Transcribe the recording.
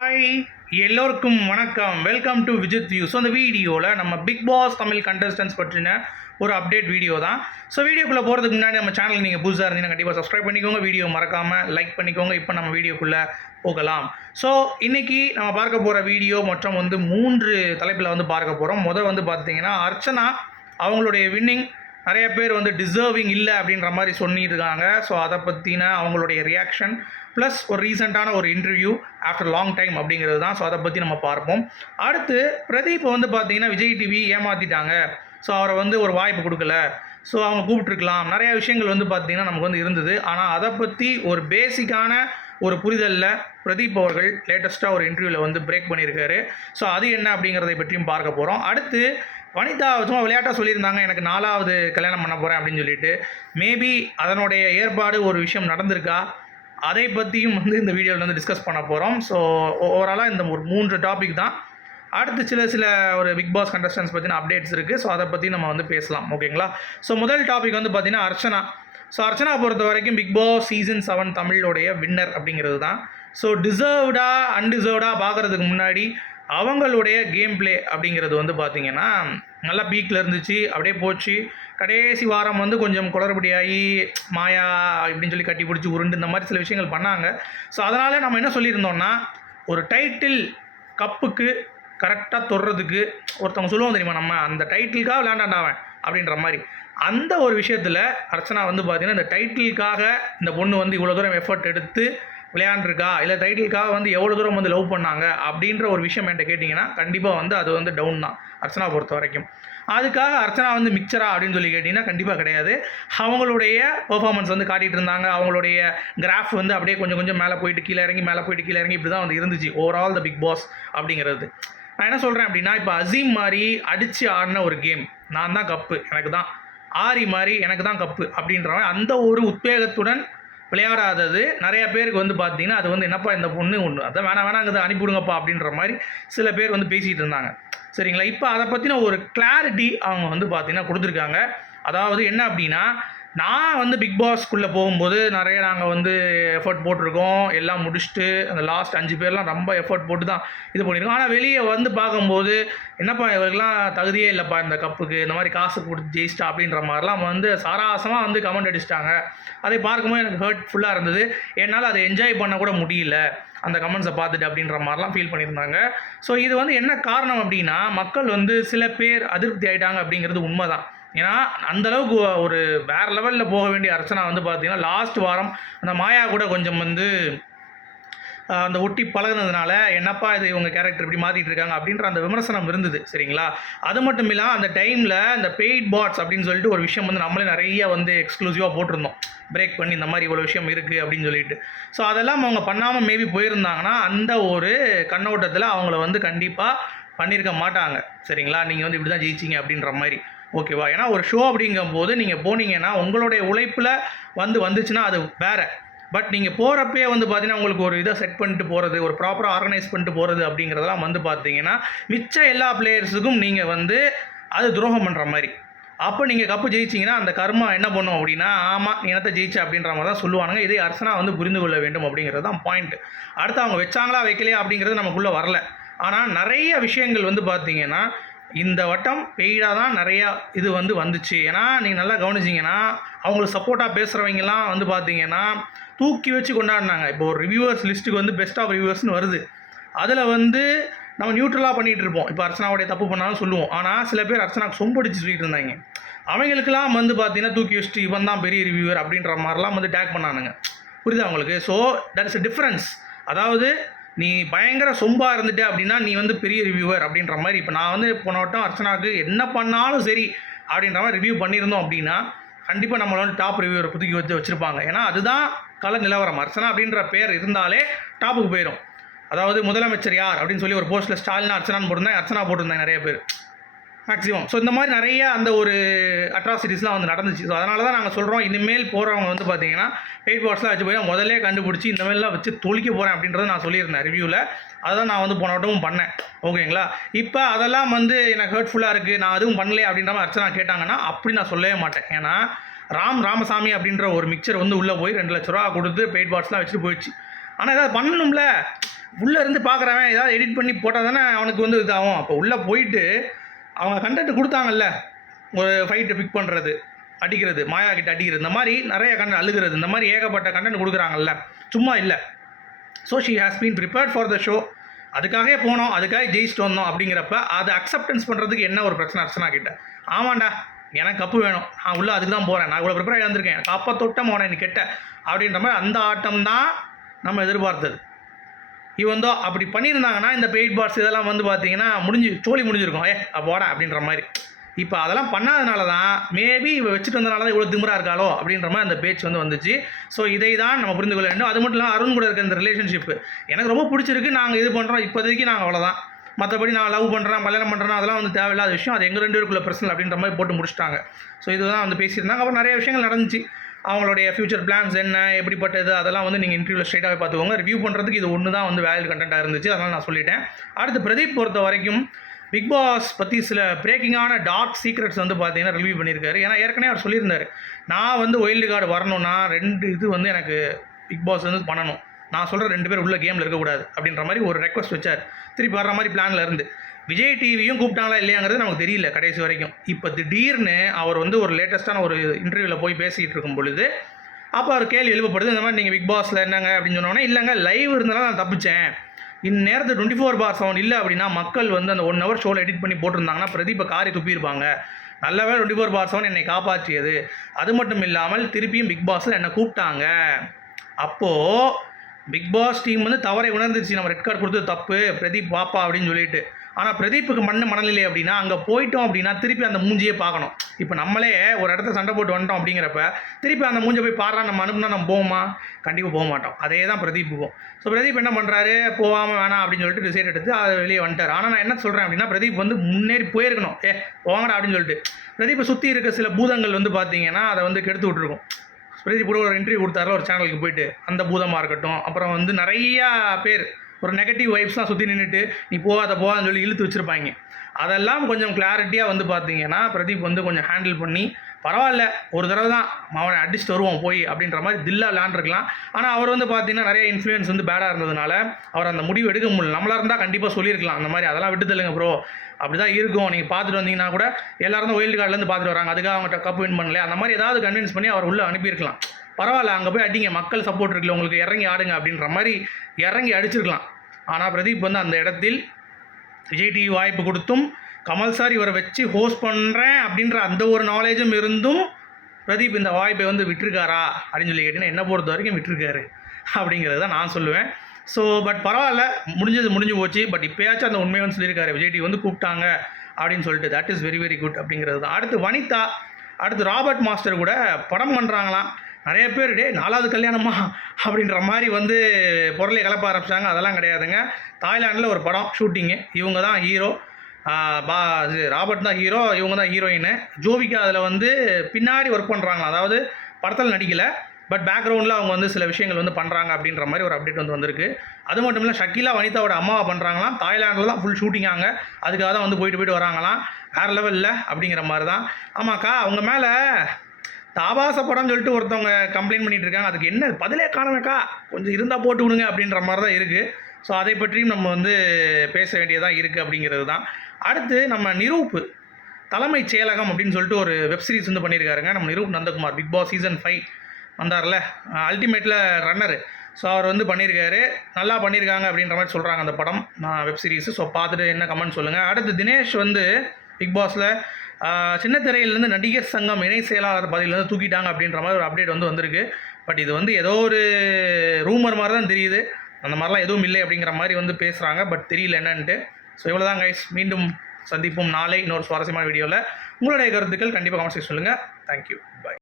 Hi எல்லோருக்கும் வணக்கம். Welcome to Vijith view so அந்த வீடியோவில் நம்ம பிக் பாஸ் தமிழ் கண்டஸ்டன்ஸ் பற்றின ஒரு அப்டேட் வீடியோ தான். ஸோ வீடியோக்குள்ளே போகிறதுக்கு முன்னாடி நம்ம சேனல் நீங்கள் புதுசாக இருந்தீங்கன்னா கண்டிப்பாக சப்ஸ்கிரைப் பண்ணிக்கோங்க. வீடியோ மறக்காமல் லைக் பண்ணிக்கோங்க. இப்போ நம்ம வீடியோக்குள்ளே போகலாம். ஸோ இன்றைக்கி நம்ம பார்க்க போகிற வீடியோ மற்றும் வந்து மூன்று தலைப்பில் வந்து பார்க்க போகிறோம் முதல் வந்து பார்த்தீங்கன்னா அர்ச்சனா அவங்களுடைய வின்னிங் நிறைய பேர் வந்து டிசர்விங் இல்லை அப்படின்ற மாதிரி சொல்லியிருக்காங்க ஸோ அதை பற்றின அவங்களுடைய ரியாக்ஷன் ப்ளஸ் ஒரு ரீசெண்டான ஒரு இன்டர்வியூ ஆஃப்டர் லாங் டைம் அப்படிங்கிறது தான். ஸோ அதை பற்றி நம்ம பார்ப்போம். அடுத்து பிரதீப் வந்து பார்த்தீங்கன்னா விஜய் டிவி ஏமாற்றிட்டாங்க ஸோ அவரை வந்து ஒரு வாய்ப்பு கொடுக்கல. ஸோ அவங்க கூப்பிட்ருக்கலாம் நிறையா விஷயங்கள் வந்து பார்த்தீங்கன்னா நமக்கு வந்து இருந்தது. ஆனால் அதை பற்றி ஒரு பேசிக்கான ஒரு புரிதலில் பிரதீப் அவர்கள் லேட்டஸ்ட்டாக ஒரு இன்டர்வியூவில் வந்து பிரேக் பண்ணியிருக்காரு. ஸோ அது என்ன அப்படிங்கிறதை பற்றியும் பார்க்க போகிறோம் அடுத்து வனிதா சும்மா விளையாட்டாக சொல்லியிருந்தாங்க. எனக்கு நாலாவது கல்யாணம் பண்ண போகிறேன் அப்படின்னு சொல்லிட்டு. மேபி அதனுடைய ஏற்பாடு ஒரு விஷயம் நடந்திருக்கா? அதை பற்றியும் வந்து இந்த வீடியோவில் வந்து டிஸ்கஸ் பண்ண போகிறோம் ஸோ ஓவராலாக இந்த ஒரு மூன்று டாபிக் தான். அடுத்து சில சில ஒரு பிக் பாஸ் கண்டஸ்டன்ஸ் பற்றின அப்டேட்ஸ் இருக்குது ஸோ அதை பற்றி நம்ம வந்து பேசலாம். ஓகேங்களா ஸோ முதல் டாபிக் வந்து பார்த்தீங்கன்னா அர்ச்சனா. ஸோ அர்ச்சனா பொறுத்த வரைக்கும் பிக் பாஸ் சீசன் செவன் தமிழோடைய வின்னர் அப்படிங்கிறது தான். ஸோ டிசர்வ்டா அன்டிசர்வ்டாக பார்க்குறதுக்கு முன்னாடி அவங்களுடைய கேம் ப்ளே அப்படிங்கிறது வந்து பார்த்திங்கன்னா நல்லா பீக்கில் இருந்துச்சு அப்படியே போச்சு. கடைசி வாரம் வந்து கொஞ்சம் குளறுபடியாகி மாயா இப்படின்னு சொல்லி கட்டி பிடிச்சி உருண்டு இந்த மாதிரி சில விஷயங்கள் பண்ணாங்க. ஸோ அதனால் நம்ம என்ன சொல்லியிருந்தோம்னா ஒரு டைட்டில் கப்புக்கு கரெக்டாக தொடுறதுக்கு ஒருத்தவங்க சொல்லுவோம் தெரியுமா நம்ம அந்த டைட்டிலுக்காக விளையாண்டாண்டாவன் அப்படின்ற மாதிரி. அந்த ஒரு விஷயத்தில் அர்ச்சனா வந்து பார்த்தீங்கன்னா இந்த டைட்டிலுக்காக இந்த பொண்ணு வந்து இவ்வளோ தூரம் எஃபர்ட் எடுத்து விளையாண்டுருக்கா? இல்லை டைட்டிலுக்காக வந்து எவ்வளோ தூரம் வந்து லவ் பண்ணாங்க? அப்படின்ற ஒரு விஷயம் என்கிட்ட கேட்டிங்கன்னா கண்டிப்பாக வந்து அது வந்து டவுன் தான். அர்ச்சனா பொறுத்த வரைக்கும். அதுக்காக அர்ச்சனா வந்து மிக்சரா அப்படின்னு சொல்லி கேட்டிங்கன்னா கண்டிப்பாக கிடையாது. அவங்களுடைய பெர்ஃபார்மன்ஸ் வந்து காட்டிகிட்டு இருந்தாங்க. அவங்களுடைய கிராஃப் வந்து அப்படியே கொஞ்சம் கொஞ்சம் மேலே போயிட்டு கீழே இறங்கி மேலே போயிட்டு கீழே இறங்கி இப்படி தான் வந்து இருந்துச்சு. ஓவரால் த பிக் பாஸ் அப்படிங்கிறது. நான் என்ன சொல்கிறேன் அப்படின்னா இப்போ அசீம் மாதிரி அடித்து ஆடின ஒரு கேம் நான் தான் கப்பு. எனக்கு தான். ஆரி மாதிரி எனக்கு தான் கப்பு அப்படின்றவன் அந்த ஒரு உத்வேகத்துடன் விளையாடாதது. நிறைய பேருக்கு வந்து பார்த்தீங்கன்னா அது வந்து என்னப்பா இந்த பொண்ணு? ஒன்று அதான் வேணாம் வேணாங்கிறது அனுப்பிவிடுங்கப்பா அப்படின்ற மாதிரி சில பேர் வந்து பேசிகிட்டு இருந்தாங்க. சரிங்களா? இப்போ அதை பற்றின ஒரு கிளாரிட்டி அவங்க வந்து பார்த்தீங்கன்னா கொடுத்துருக்காங்க. அதாவது என்ன அப்படின்னா நான் வந்து பிக் பாஸ்க்குள்ளே போகும்போது நிறைய நாங்கள் வந்து எஃபர்ட் போட்டிருக்கோம். எல்லாம் முடிச்சுட்டு அந்த லாஸ்ட் அஞ்சு பேர்லாம் ரொம்ப எஃபர்ட் போட்டு தான் இது பண்ணியிருக்கோம். ஆனால் வெளியே வந்து பார்க்கும்போது என்னப்பா இவருக்கெல்லாம் தகுதியே இல்லைப்பா இந்த கப்புக்கு இந்த மாதிரி காசு கொடுத்து ஜெயிச்சிட்டா? அப்படின்ற மாதிரிலாம் வந்து சாராசமாக வந்து கமெண்ட் அடிச்சிட்டாங்க. அதை பார்க்கும்போது எனக்கு ஹர்ட்ஃபுல்லாக இருந்தது. என்னால் அதை என்ஜாய் பண்ண கூட முடியல. அந்த கமெண்ட்ஸை பார்த்துட்டு அப்படின்ற மாதிரிலாம் ஃபீல் பண்ணியிருந்தாங்க. ஸோ இது வந்து என்ன காரணம் அப்படின்னா மக்கள் வந்து சில பேர் அதிருப்தி ஆகிட்டாங்க அப்படிங்கிறது உண்மை தான் ஏன்னா அந்தளவுக்கு ஒரு வேறு லெவலில் போக வேண்டிய அர்ச்சனா வந்து பார்த்திங்கன்னா லாஸ்ட் வாரம் அந்த மாயா கூட கொஞ்சம் வந்து அந்த ஒட்டி பழகுனதுனால என்னப்பா இது இவங்க கேரக்டர் இப்படி மாற்றிட்டு இருக்காங்க? அப்படின்ற அந்த விமர்சனம் இருந்தது சரிங்களா? அது மட்டும் இல்லாமல் அந்த டைமில் இந்த பெய்ட் பாட்ஸ் அப்படின்னு சொல்லிட்டு ஒரு விஷயம் வந்து நம்மளே நிறைய வந்து எக்ஸ்க்ளூசிவாக போட்டிருந்தோம். பிரேக் பண்ணி இந்த மாதிரி இவ்வளோ விஷயம் இருக்குது அப்படின்னு சொல்லிட்டு. ஸோ அதெல்லாம் அவங்க பண்ணாமல் மேபி போயிருந்தாங்கன்னா அந்த ஒரு கண்ணோட்டத்தில் அவங்கள வந்து கண்டிப்பாக பண்ணியிருக்க மாட்டாங்க சரிங்களா? நீங்கள் வந்து இப்படி தான் ஜெயிச்சிங்க அப்படின்ற மாதிரி. ஓகேவா? ஏன்னா ஒரு ஷோ அப்படிங்கும்போது நீங்கள் போனீங்கன்னா உங்களுடைய உழைப்பில் வந்து வந்துச்சுன்னா அது வேறு. பட் நீங்கள் போகிறப்பே வந்து பார்த்தீங்கன்னா உங்களுக்கு ஒரு இதை செட் பண்ணிட்டு போகிறது ஒரு ப்ராப்பராக ஆர்கனைஸ் பண்ணிட்டு போகிறது அப்படிங்கிறதெல்லாம் வந்து பார்த்தீங்கன்னா மிச்ச எல்லா பிளேயர்ஸுக்கும் நீங்கள் வந்து அது துரோகம் பண்ணுற மாதிரி. அப்போ நீங்கள் கப்பு ஜெயிச்சிங்கன்னா அந்த கர்மா என்ன பண்ணும் அப்படின்னா ஆமாம் இனத்தை ஜெயிச்சு ஜெயிச்ச அப்படின்ற மாதிரி தான் சொல்லுவானுங்க. இதை அரசனா வந்து புரிந்து கொள்ள வேண்டும் அப்படிங்கிறது தான் பாயிண்ட் அடுத்து அவங்க வச்சாங்களா வைக்கலையா அப்படிங்கிறது நமக்குள்ளே வரல. ஆனால் நிறைய விஷயங்கள் வந்து பார்த்தீங்கன்னா இந்த வட்டம் பெய்டாக தான் நிறையா இது வந்து வந்துச்சு. ஏன்னா நீங்கள் நல்லா கவனிச்சிங்கன்னா அவங்களுக்கு சப்போர்ட்டாக பேசுகிறவங்கலாம் வந்து பார்த்தீங்கன்னா தூக்கி வச்சு கொண்டாடினாங்க. இப்போ ஒரு ரிவ்யூவர்ஸ் லிஸ்ட்டுக்கு வந்து பெஸ்ட் ஆஃப் ரிவ்யூவர்ஸ்னு வருது. அதில் வந்து நம்ம நியூட்ரலாக பண்ணிகிட்டு இருப்போம். இப்போ அர்ச்சனாவுடைய தப்பு பண்ணாலும் சொல்லுவோம். ஆனால் சில பேர் அர்ச்சனாக்கு சொம்படிச்சு சொல்லிட்டு இருந்தாங்க. அவங்களுக்கெல்லாம் வந்து பார்த்தீங்கன்னா தூக்கி வச்சுட்டு இவன் தான் பெரிய ரிவ்யூவர் அப்படின்ற மாதிரிலாம் வந்து டேக் பண்ணானுங்க. புரியுது அவங்களுக்கு so that is a difference அதாவது நீ பயங்கர சொம்பாக இருந்துட்டு அப்படின்னா நீ வந்து பெரிய ரிவ்யூவர் அப்படின்ற மாதிரி. இப்போ நான் வந்து போன வட்டம் அர்ச்சனாவுக்கு என்ன பண்ணாலும் சரி அப்படின்ற மாதிரி ரிவ்யூ பண்ணியிருந்தோம் அப்படின்னா கண்டிப்பாக நம்மளை வந்து டாப் ரிவ்யூவரை புதுக்கி வச்சு வச்சுருப்பாங்க. ஏன்னா அதுதான் கள நிலவரம். அர்ச்சனா அப்படின்ற பேர் இருந்தாலே டாப்புக்கு போயிடும் அதாவது முதலமைச்சர் யார் அப்படின்னு சொல்லி ஒரு போஸ்ட்டில் ஸ்டாலின் அர்ச்சனான்னு போட்டிருந்தாங்க. அர்ச்சனா போட்டிருந்தாங்க நிறைய பேர். மேக்ஸிமம் ஸோ இந்த மாதிரி நிறைய அந்த ஒரு அட்ராசிட்டிஸ்லாம் வந்து நடந்துச்சு. ஸோ அதனால தான் நாங்கள் சொல்கிறோம் இனிமேல் போகிறவங்க வந்து பார்த்தீங்கன்னா பெயிட் பாட்ஸ்லாம் வச்சு போய் முதல்ல கண்டுபிடிச்சி இந்த மாதிரிலாம் வச்சு தொழிக்க போகிறேன் அப்படின்றத நான் சொல்லியிருந்தேன் ரிவ்யூவில் அதான் நான் வந்து போன வட்டமும் பண்ணேன். ஓகேங்களா? இப்போ அதெல்லாம் வந்து எனக்கு ஹர்ட்ஃபுல்லாக இருக்குது நான் அதுவும் பண்ணலையே அப்படின்ற மாதிரி அர்ச்சனா கேட்டாங்கன்னா அப்படி நான் சொல்லவே மாட்டேன். ஏன்னா ராம் ராமசாமி அப்படின்ற ஒரு மிக்சர் வந்து உள்ளே போய் ரெண்டு லட்ச ரூபா கொடுத்து பெயிட் பாட்ஸ்லாம் வச்சுட்டு போயிடுச்சு. ஆனால் ஏதாவது பண்ணணும்ல. உள்ளே இருந்து பார்க்குறவன் ஏதாவது எடிட் பண்ணி போட்டால் தானே அவனுக்கு வந்து இதாகும். அப்போ உள்ளே போயிட்டு அவங்க கண்டென்ட் கொடுத்தாங்கல்ல ஒரு ஃபைட்டை பிக் பண்ணுறது அடிக்கிறது மாயா கிட்ட அடிக்கிறது இந்த மாதிரி நிறைய கண்டென்ட் அழுகிறது இந்த மாதிரி ஏகப்பட்ட கண்டென்ட் கொடுக்குறாங்கல்ல சும்மா இல்லை. So she has been prepared for the show அதுக்காகவே போனோம் அதுக்காக ஜெயிச்சிட்டு வந்தோம் அப்படிங்கிறப்ப அதை அக்செப்டன்ஸ் பண்ணுறதுக்கு என்ன ஒரு பிரச்சனை அர்ச்சனா கிட்ட ஆமாண்டா எனக்கு கப்பு வேணும். நான் உள்ள அதுக்கு தான் போகிறேன் நான் இவ்வளோ ப்ரிப்பேர் வந்திருக்கேன். கப்பை தொட்ட மோனே நீ கெட்ட. அப்படின்ற மாதிரி அந்த ஆட்டம் தான் நம்ம எதிர்பார்த்தது. இவந்தோ அப்படி பண்ணியிருந்தாங்கன்னா இந்த பெயிட் பாட்ஸ் இதெல்லாம் வந்து பார்த்தீங்கன்னா முடிஞ்சு சோழி முடிஞ்சிருக்கும். ஏ போடா அப்படின்ற மாதிரி. இப்போ அதெல்லாம் பண்ணாதனால தான் மேபி இவ வச்சுட்டு வந்தனால தான் இவ்வளோ திமுறா இருக்காளோ அப்படின்ற மாதிரி அந்த பேச்சு வந்து வந்துச்சு. ஸோ இதை தான் நம்ம புரிந்து கொள்ள வேண்டும். அது மட்டும் இல்லாமல் அருண் கூட இருக்க இந்த ரிலேஷன்ஷிப் எனக்கு ரொம்ப பிடிச்சிருக்கு. நாங்கள் இது பண்ணுறோம் இப்போதைக்கு நாங்கள் அவ்வளோதான் மற்றபடி நான் லவ் பண்ணுறேன் கல்யாணம் பண்ணுறேன் அதெல்லாம் வந்து தேவையில்லாத விஷயம். அது எங்கள் ரெண்டு பேருக்குள்ள பிரச்சனை அப்படின்ற மாதிரி போட்டு முடிச்சிட்டாங்க. ஸோ இதுதான் வந்து பேசியிருந்தாங்க. அப்புறம் நிறைய விஷயங்கள் நடந்துச்சு. அவங்களுடைய ஃபியூச்சர் பிளான்ஸ் என்ன எப்படிப்பட்டது அதெல்லாம் வந்து நீங்கள் இன்டர்வியூவில் ஸ்ட்ரெயிட்டாகவே பார்த்துக்கோங்க. ரிவ்யூ பண்ணுறதுக்கு இது ஒன்று தான் வந்து வேல்யூ கண்டென்ட்டாக இருந்துச்சு. அதனால் நான் சொல்லிட்டேன். அடுத்து பிரதீப் பொறுத்த வரைக்கும் பிக் பாஸ் பற்றி சில பிரேக்கிங்கான டார்க் சீக்ரெட்ஸ் வந்து பார்த்தீங்கன்னா ரிலீவ் பண்ணியிருக்காரு. ஏன்னா ஏற்கனவே அவர் சொல்லியிருந்தார். நான் வந்து ஒயில்டு கார்டு வரணும்னா ரெண்டு இது வந்து எனக்கு பிக் பாஸ் வந்து பண்ணணும். நான் சொல்கிற ரெண்டு பேர் உள்ள கேமில் இருக்கக்கூடாது அப்படின்ற மாதிரி ஒரு ரெக்வஸ்ட் வச்சார். திருப்பி வர்ற மாதிரி பிளானில் இருந்து. விஜய் டிவியும் கூப்பிட்டாங்களா இல்லையாங்கிறது நமக்கு தெரியல கடைசி வரைக்கும். இப்போ திடீர்னு அவர் வந்து ஒரு லேட்டஸ்ட்டான ஒரு இன்டர்வியூவில் போய் பேசிகிட்டு இருக்கும் பொழுது அப்போ அவர் கேள்வி எழுப்பப்படுது இந்த மாதிரி நீங்கள் பிக் பாஸில் என்னங்க அப்படின்னு சொன்னோன்னே இல்லைங்க லைவ் இருந்தாலும் நான் தப்பிச்சேன். இந்நேரத்து டுவெண்ட்டி ஃபோர் பார் செவன் இல்லை அப்படின்னா மக்கள் வந்து அந்த ஒன் ஹவர் ஷோவில் எடிட் பண்ணி போட்டிருந்தாங்கன்னா பிரதீப்பை காரி துப்பியிருப்பாங்க. நல்ல வேலை டுவெண்ட்டி ஃபோர் பார் செவன் என்னை காப்பாற்றியது. அது மட்டும் இல்லாமல் திருப்பியும் பிக் பாஸில் என்னை கூப்பிட்டாங்க. அப்போது பிக் பாஸ் டீம் வந்து தவறை உணர்ந்துருச்சு. நம்ம ரெட் கார்டு கொடுத்தது தப்பு பிரதீப் பாப்பா அப்படின்னு சொல்லிட்டு. ஆனால் பிரதீப்புக்கு மண் மனநிலை அப்படின்னா அங்கே போயிட்டோம் அப்படின்னா திருப்பி அந்த மூஞ்சியே பார்க்கணும். இப்போ நம்மளே ஒரு இடத்த சண்டை போட்டு வந்துட்டோம் அப்படிங்கிறப்ப திருப்பி அந்த மூஞ்சை போய் பாடுறா நம்ம அனுப்புனா நம்ம போவோமா? கண்டிப்பாக போக மாட்டோம். அதே தான் பிரதீப்புக்கும் ஸோ பிரதீப் என்ன பண்ணுறாரு போகாமல் வேணாம் அப்படின்னு சொல்லிட்டு டிசைட் எடுத்து அதை வெளியே வந்துட்டார். ஆனால் நான் என்ன சொல்கிறேன் அப்படின்னா பிரதீப் வந்து முன்னேறி போயிருக்கணும். ஏ போங்கடா அப்படின்னு சொல்லிட்டு. பிரதீப்பை சுற்றி இருக்க சில பூதங்கள் வந்து பார்த்தீங்கன்னா அதை வந்து கெடுத்து விட்ருக்கும் பிரதீப் கூட ஒரு இன்டர்வியூ கொடுத்தாருல ஒரு சேனலுக்கு போயிட்டு. அந்த பூதமாக இருக்கட்டும். அப்புறம் வந்து நிறையா பேர் ஒரு நெகட்டிவ் வைப்ஸ்லாம் சுற்றி நின்றுட்டு நீ போகாத போகான்னு சொல்லி இழுத்து வச்சுருப்பாங்க. அதெல்லாம் கொஞ்சம் கிளாரிட்டியாக வந்து பார்த்தீங்கன்னா பிரதீப் வந்து கொஞ்சம் ஹேண்டில் பண்ணி பரவாயில்ல ஒரு தடவை தான் அவனை அடிச்சுட்டு வருவோம் போய் அப்படின்ற மாதிரி தில்லா விளாண்டுருக்கலாம் ஆனால் அவர் வந்து பார்த்தீங்கன்னா நிறைய இன்ஃப்ளூயன்ஸ் வந்து பேடாக இருந்ததுனால அவர் அந்த முடிவு எடுக்க முடியல. நம்மளாக இருந்தால் கண்டிப்பாக சொல்லியிருக்கலாம் அந்த மாதிரி அதெல்லாம் விட்டு தள்ளுங்க ப்ரோ அப்படி தான் இருக்கும். நீங்கள் பார்த்துட்டு வந்தீங்கன்னா கூட எல்லாரும் தான் ஒயில்டு கார்டுலேருந்து பார்த்துட்டு வராங்க. அதுக்காக அவங்ககிட்ட கப் வின் பண்ணல. அந்த மாதிரி ஏதாவது கன்வின்ஸ் பண்ணி அவர் உள்ளே அனுப்பியிருக்கலாம். பரவாயில்ல அங்கே போய் அடிங்க மக்கள் சப்போர்ட் இருக்குல்ல உங்களுக்கு இறங்கி ஆடுங்க அப்படின்ற மாதிரி இறங்கி அடிச்சிருக்கலாம். ஆனால் பிரதீப் வந்து அந்த இடத்தில் விஜய் டிவி வாய்ப்பு கொடுத்தும் கமல் சார் இவரை வச்சு ஹோஸ்ட் பண்ணுறேன் அப்படின்ற அந்த ஒரு நாலேஜும் இருந்தும் பிரதீப் இந்த வாய்ப்பை வந்து விட்டுருக்காரா அப்படின்னு சொல்லி கேட்டிங்கன்னா என்ன பொறுத்த வரைக்கும் விட்டுருக்காரு அப்படிங்கிறது தான் நான் சொல்லுவேன். ஸோ பட் பரவாயில்ல முடிஞ்சது முடிஞ்சு போச்சு. பட் இப்போயாச்சும் அந்த உண்மையை வந்து சொல்லியிருக்காரு. விஜய் டிவி வந்து கூப்பிட்டாங்க அப்படின்னு சொல்லிட்டு that is very very good அப்படிங்கிறது தான். அடுத்து வனிதா அடுத்து ராபர்ட் மாஸ்டர் கூட படம் பண்ணுறாங்களாம் நிறைய பேர் டே நாலாவது கல்யாணமா? அப்படின்ற மாதிரி வந்து பொருளை கலப்ப ஆரம்பித்தாங்க அதெல்லாம் கிடையாதுங்க. தாய்லாண்டில் ஒரு படம் ஷூட்டிங்கு. இவங்க தான் ஹீரோ. பா இது ராபர்ட் தான் ஹீரோ இவங்க தான் ஹீரோயின் ஜோவிகா அதில் வந்து பின்னாடி ஒர்க் பண்ணுறாங்க அதாவது படத்தில் நடிக்கலை. பட் பேக்ரவுண்டில் அவங்க வந்து சில விஷயங்கள் வந்து பண்ணுறாங்க அப்படின்ற மாதிரி ஒரு அப்டேட் வந்து வந்திருக்கு. அது மட்டும் இல்லை ஷக்கீலா வனிதாவோட அம்மாவை பண்ணுறாங்களாம் தாய்லாண்டில் தான் ஃபுல் ஷூட்டிங்காங்க அதுக்காக தான் வந்து போயிட்டு போயிட்டு வராங்களாம். வேறு லெவலில் அப்படிங்கிற மாதிரி தான். ஆமாக்கா அவங்க மேலே தாபாச படம்னு சொல்லிட்டு ஒருத்தவங்க கம்ப்ளைண்ட் பண்ணிட்டு இருக்காங்க. அதுக்கு என்ன பதிலே காணமேக்கா? கொஞ்சம் இருந்தால் போட்டு விடுங்க அப்படின்ற மாதிரி தான் இருக்குது ஸோ அதை பற்றியும் நம்ம வந்து பேச வேண்டியதாக இருக்குது அப்படிங்கிறது தான். அடுத்து நம்ம நிரூப்பு தலைமைச் செயலகம் அப்படின்னு சொல்லிட்டு ஒரு வெப் சீரிஸ் வந்து பண்ணியிருக்காருங்க. நம்ம Niroop Nandakumar Big Boss season five வந்தார்ல. அல்டிமேட்டில் ரன்னரு ஸோ அவர் வந்து பண்ணியிருக்காரு. நல்லா பண்ணியிருக்காங்க அப்படின்ற மாதிரி சொல்கிறாங்க அந்த படம் வெப் சீரிஸ் ஸோ பார்த்துட்டு என்ன கமெண்ட் சொல்லுங்கள் அடுத்து தினேஷ் வந்து பிக் பாஸில் சின்ன திரையிலேருந்து நடிகர் சங்கம் இணை செயலாளர் பதவியிலேருந்து தூக்கிட்டாங்க அப்படின்ற மாதிரி ஒரு அப்டேட் வந்து வந்திருக்கு. பட் இது வந்து ஏதோ ஒரு ரூமர் மாதிரி தான் தெரியுது. அந்த மாதிரிலாம் எதுவும் இல்லை அப்படிங்கிற மாதிரி வந்து பேசுகிறாங்க பட் தெரியல என்னன்ட்டு. ஸோ இவ்வளோ தான் கைஸ் மீண்டும் சந்திப்போம் நாளை இன்னொரு சுவாரஸ்யமான வீடியோவில் உங்களுடைய கருத்துக்கள் கண்டிப்பாக கமெண்ட் சொல்லுங்கள் தேங்க்யூ பாய்